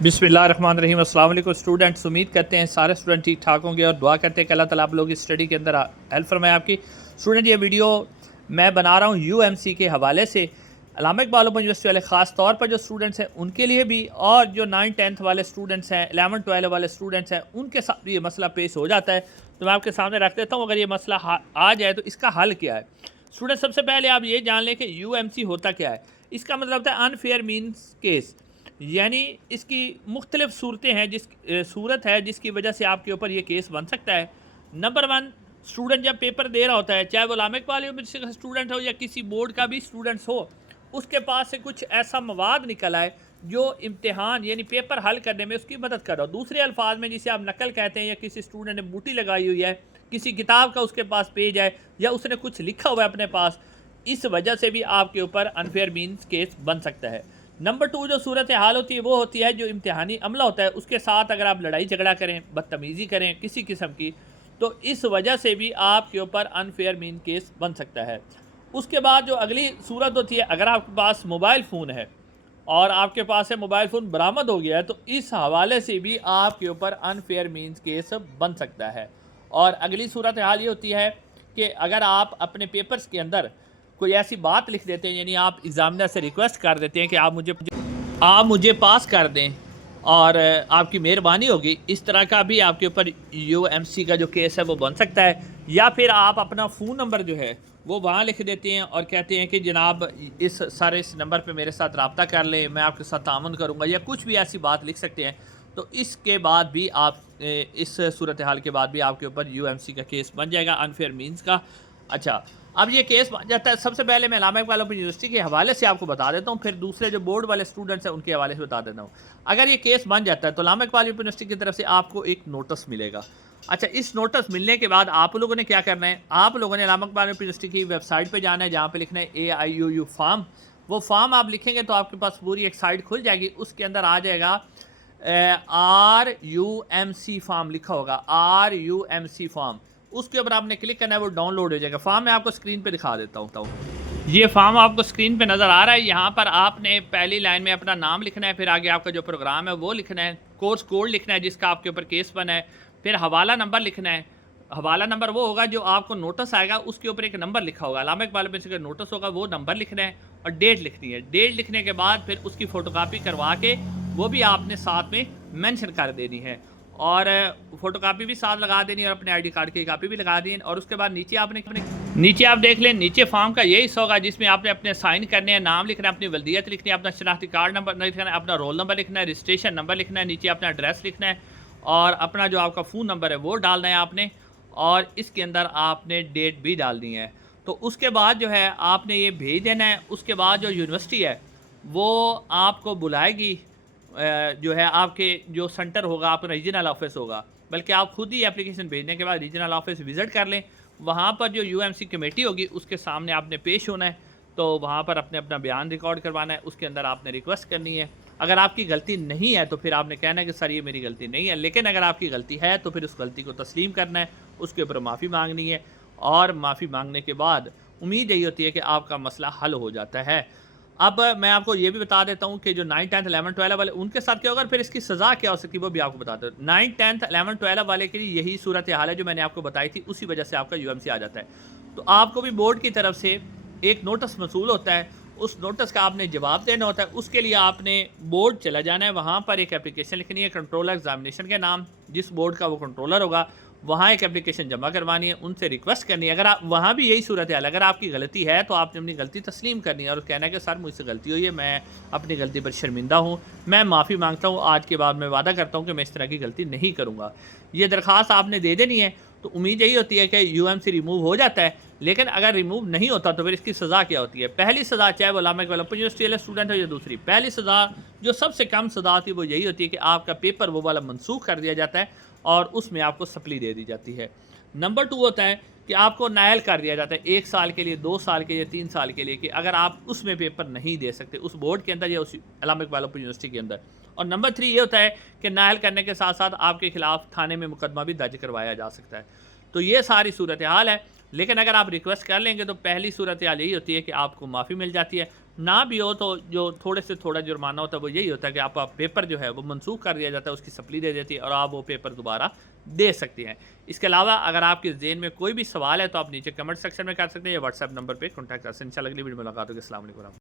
बिस्मिल्लाहिर्रहमानिर्रहीम। अस्सलाम वालेकुम स्टूडेंट्स, उम्मीद करते हैं सारे स्टूडेंट ठीक ठाक होंगे और दुआ करते हैं कि अल्लाह ताला आप लोग की स्टडी के अंदर हेल्प फरमाए आपकी। स्टूडेंट, ये वीडियो मैं बना रहा हूँ यूएमसी के हवाले से। अल्लामा इकबाल ओपन यूनिवर्सिटी वाले ख़ास तौर पर जो स्टूडेंट्स हैं उनके लिए भी, और जो 9th-10th वाले स्टूडेंट्स हैं, 11th-12 वाले स्टूडेंट्स हैं, उनके साथ भी ये मसला पेश हो जाता है। तो मैं आपके सामने रख देता हूँ, अगर ये मसला आ जाए तो इसका हल क्या है। स्टूडेंट, सबसे पहले आप ये जान लें कि यूएमसी होता क्या है। इसका मतलब होता है अनफेयर मीन्स केस, यानी इसकी मुख्तलिफ सूरतें हैं, सूरत है जिसकी वजह से आपके ऊपर ये केस बन सकता है। नंबर 1, स्टूडेंट जब पेपर दे रहा होता है, चाहे वो अल्लामा इकबाल यूनिवर्सिटी का स्टूडेंट हो या किसी बोर्ड का भी स्टूडेंट्स हो, उसके पास से कुछ ऐसा मवाद निकल आए जो इम्तिहान यानी पेपर हल करने में उसकी मदद कर रहा हो। दूसरे अल्फाज में जिसे आप नकल कहते हैं, या किसी स्टूडेंट ने बूटी लगाई हुई है, किसी किताब का उसके पास पेज है, या उसने कुछ लिखा हुआ है अपने पास, इस वजह से भी आपके ऊपर अनफेयर मीन्स केस बन सकता है। नंबर 2, जो सूरत हाल होती है वो होती है जो इम्तिहानी अमला होता है उसके साथ अगर आप लड़ाई झगड़ा करें, बदतमीज़ी करें किसी किस्म की, तो इस वजह से भी आपके ऊपर अनफेयर मीन केस बन सकता है। उसके बाद जो अगली सूरत होती है, अगर आपके पास मोबाइल फ़ोन है और आपके पास से मोबाइल फ़ोन बरामद हो गया है, तो इस हवाले से भी आपके ऊपर अनफेयर मीन्स केस बन सकता है। और अगली सूरत हाल ये होती है कि अगर आप अपने पेपर्स के अंदर कोई ऐसी बात लिख देते हैं, यानी आप एग्ज़ामिनर से रिक्वेस्ट कर देते हैं कि आप मुझे पास कर दें और आपकी मेहरबानी होगी, इस तरह का भी आपके ऊपर यूएमसी का जो केस है वो बन सकता है। या फिर आप अपना फ़ोन नंबर जो है वो वहाँ लिख देते हैं और कहते हैं कि जनाब इस नंबर पे मेरे साथ रब्ता कर लें, मैं आपके साथ तामुन करूँगा, या कुछ भी ऐसी बात लिख सकते हैं। तो इसके बाद भी आप इस सूरत हाल के बाद भी आपके ऊपर यूएमसी का केस बन जाएगा, अनफेयर मीन्स का। अच्छा, अब ये केस बन जाता है। सबसे पहले मैं अल्लामा इकबाल ओपन यूनिवर्सिटी के हवाले से आपको बता देता हूँ, फिर दूसरे जो बोर्ड वाले स्टूडेंट्स हैं उनके हवाले से बता देता हूँ। अगर ये केस बन जाता है तो अल्लामा इकबाल ओपन यूनिवर्सिटी की तरफ से आपको एक नोटिस मिलेगा। अच्छा, इस नोटिस मिलने के बाद आप लोगों ने क्या करना है, आप लोगों ने अल्लामा इकबाल ओपन यूनिवर्सिटी की वेबसाइट पर जाना है, जहाँ पर लिखना है AIUU फॉर्म। वो फॉर्म आप लिखेंगे तो आपके पास पूरी एक साइट खुल जाएगी, उसके अंदर आ जाएगा RUMC फॉर्म लिखा होगा, RUMC फॉर्म। उसके ऊपर आपने क्लिक करना है, वो डाउनलोड हो जाएगा। फॉर्म मैं आपको स्क्रीन पे दिखा देता हूँ। ये फॉर्म आपको स्क्रीन पे नज़र आ रहा है। यहाँ पर आपने पहली लाइन में अपना नाम लिखना है, फिर आगे आपका जो प्रोग्राम है वो लिखना है, कोर्स कोड लिखना है जिसका आपके ऊपर केस बना है, फिर हवाला नंबर लिखना है। हवाला नंबर वो होगा जो आपको नोटिस आएगा, उसके ऊपर एक नंबर लिखा होगा, अल्लामा इकबाल ओपन का नोटिस होगा, वो नंबर लिखना है और डेट लिखनी है। डेट लिखने के बाद फिर उसकी फ़ोटोकॉपी करवा के वो भी आपने साथ में मेंशन कर देनी है, और फ़ोटोकॉपी भी साथ लगा देनी है, और अपने आईडी कार्ड की कॉपी भी लगा दी है। और उसके बाद नीचे आप देख लें, नीचे फॉर्म का यही हिस्सा होगा जिसमें आपने अपने साइन करने हैं, नाम लिखना है, अपनी वल्दियत लिखनी है, अपना शनाख्ती कार्ड नंबर लिखना है, अपना रोल नंबर लिखना है, रजिस्ट्रेशन नंबर लिखना है, नीचे अपना एड्रेस लिखना है, और अपना जो आपका फ़ोन नंबर है वो डालना है आपने, और इसके अंदर आपने डेट भी डालनी है। तो उसके बाद जो है आपने ये भेज देना है। उसके बाद जो यूनिवर्सिटी है वो आपको बुलाएगी, जो है आपके जो सेंटर होगा आपका रीजनल ऑफिस होगा, बल्कि आप खुद ही एप्लीकेशन भेजने के बाद रीजनल ऑफिस विज़िट कर लें। वहाँ पर जो यूएमसी कमेटी होगी उसके सामने आपने पेश होना है, तो वहाँ पर अपने अपना बयान रिकॉर्ड करवाना है। उसके अंदर आपने रिक्वेस्ट करनी है, अगर आपकी गलती नहीं है तो फिर आपने कहना है कि सर ये मेरी गलती नहीं है, लेकिन अगर आपकी गलती है तो फिर उस गलती को तस्लीम करना है, उसके ऊपर माफ़ी मांगनी है, और माफ़ी मांगने के बाद उम्मीद यही होती है कि आपका मसला हल हो जाता है। अब मैं आपको ये भी बता देता हूँ कि जो 9th, 10th, 11th, 12 वाले उनके साथ क्या होगा, फिर इसकी सज़ा क्या हो सकती है वो भी आपको बताता हूँ। 9th, 10th, 11th, 12 वाले के लिए यही सूरत हाल है जो मैंने आपको बताई थी, उसी वजह से आपका यूएमसी आ जाता है। तो आपको भी बोर्ड की तरफ से एक नोटिस मसूल होता है, उस नोटिस का आपने जवाब देना होता है। उसके लिए आपने बोर्ड चला जाना है, वहाँ पर एक एप्लीकेशन लिखनी है कंट्रोलर एग्जामिनेशन के नाम, जिस बोर्ड का वो कंट्रोलर होगा वहाँ एक एप्लीकेशन जमा करवानी है, उनसे रिक्वेस्ट करनी है। अगर आप वहाँ भी यही सूरत है, अगर आपकी गलती है तो आपने अपनी गलती तस्लीम करनी है और कहना है कि सर मुझसे गलती हुई है, मैं अपनी गलती पर शर्मिंदा हूँ, मैं माफ़ी मांगता हूँ, आज के बाद मैं वादा करता हूँ कि मैं इस तरह की गलती नहीं करूँगा। ये दरख्वास्त आपने दे देनी है। तो उम्मीद यही होती है कि यूएमसी रिमूव हो जाता है। लेकिन अगर रिमूव नहीं होता तो फिर इसकी सज़ा क्या होती है। पहली सज़ा, चाहे वो अल्लामा इकबाल ओपन यूनिवर्सिटी वाले स्टूडेंट हो या दूसरी, पहली सज़ा जो सबसे कम सज़ा होती है वो यही होती है कि आपका पेपर वो वाला मनसूख कर दिया जाता है और उसमें आपको सप्ली दे दी जाती है। नंबर 2 होता है कि आपको नायल कर दिया जाता है 1 साल के लिए, 2 साल के लिए, 3 साल के लिए, कि अगर आप उसमें पेपर नहीं दे सकते उस बोर्ड के अंदर या उस अल्लामा इकबाल ओपन यूनिवर्सिटी के अंदर। और नंबर 3 ये होता है कि नायल करने के साथ साथ आपके खिलाफ थाने में मुकदमा भी दर्ज करवाया जा सकता है। तो ये सारी सूरत हाल है। लेकिन अगर आप रिक्वेस्ट कर लेंगे तो पहली सूरत हाल यही होती है कि आपको माफ़ी मिल जाती है। ना भी हो तो जो थोड़े से थोड़ा जुर्माना होता है वो यही होता है कि आपका पेपर जो है वो मनसूख कर दिया जाता है, उसकी सप्ली दे देती है और आप वो पेपर दोबारा दे सकती हैं। इसके अलावा अगर आपके ज़हन में कोई भी सवाल है तो आप नीचे कमेंट सेक्शन में कर सकते हैं या व्हाट्सएप नंबर पे कॉन्टैक्ट कर सकते हैं। इंशाल्लाह अगली वीडियो में मुलाकात होगी। अस्सलाम वालेकुम।